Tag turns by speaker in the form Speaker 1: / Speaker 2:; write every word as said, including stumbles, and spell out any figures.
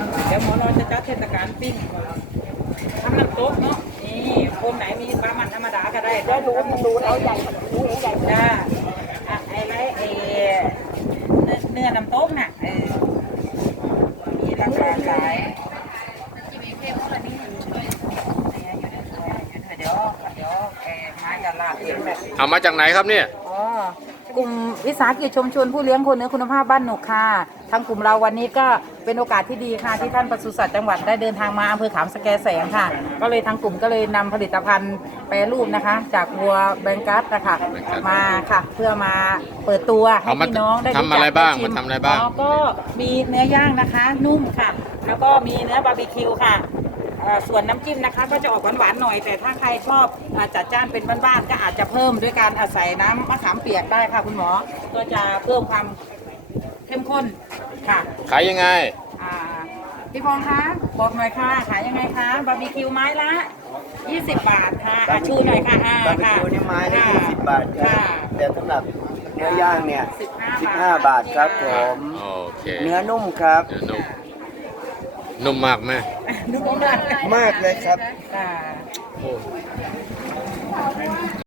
Speaker 1: เดี๋ยวหมอรอจะจัดเทศกาลปิ้งทำน้ำซุปเนาะนี่คนไหนมีปลามันธรรมดาก็ได้ได้ดูมันดูเอาใหญ่ดูใหญ่จ้าไอ้ไรไอ้เนื้อน้ำต้มน่ะเออมีราคาขายเดี๋ยวเดี๋ยวแกมาจะลาบเองแหละ
Speaker 2: เอามาจากไหนครับเนี่ย
Speaker 1: อ๋อกลุ่มวิสาหกิจชุมชนผู้เลี้ยงคนเนื้อคุณภาพบ้านหนุกค่ะทางกลุ่มเราวันนี้ก็เป็นโอกาสที่ดีค่ะที่ท่านปศุสัตว์จังหวัดได้เดินทางมาอำเภอขามสแกแสงค่ะก็เลยทางกลุ่มก็เลยนำผลิตภัณฑ์แปรรูปนะคะ จากวัวแบงกัสนะคะมาค่ะเพื่อมาเปิดตัวให้พี่น้องได้
Speaker 2: ทำอะไรบ้างมาทำอะไรบ้าง
Speaker 1: ก็มีเนื้อย่างนะคะนุ่มค่ะแล้วก็มีเนื้อบาร์บีคิวค่ะส่วนน้ำจิ้มนะคะก็จะออกหวานๆหน่อยแต่ถ้าใครชอบจัดจ้านเป็นบ้านๆก็อาจจะเพิ่มด้วยการใส่น้ำมะขามเปียกได้ค่ะคุณหมอก็จะเพิ่มความเข้มข้นค่ะ
Speaker 2: ขายยังไง
Speaker 1: พี่พงษ์คะบอกหน่อยค่ะขายยังไงคะบาร์บีคิวไม้ละยี่สิบบาทค่ะชูหน่อยค่ะ
Speaker 3: บาร์บีคิวนี่ไม้ละยี่สิบบาทค่ะแต่สำหรับเนื้อย่างเนี่ยสิบห้าบาทครับผม
Speaker 2: โอเค
Speaker 3: เนื้อนุ่มครับ
Speaker 2: เนื้อนุ่มนุ่มมากไหม
Speaker 1: นุ่มมาก
Speaker 3: มากเลยครับ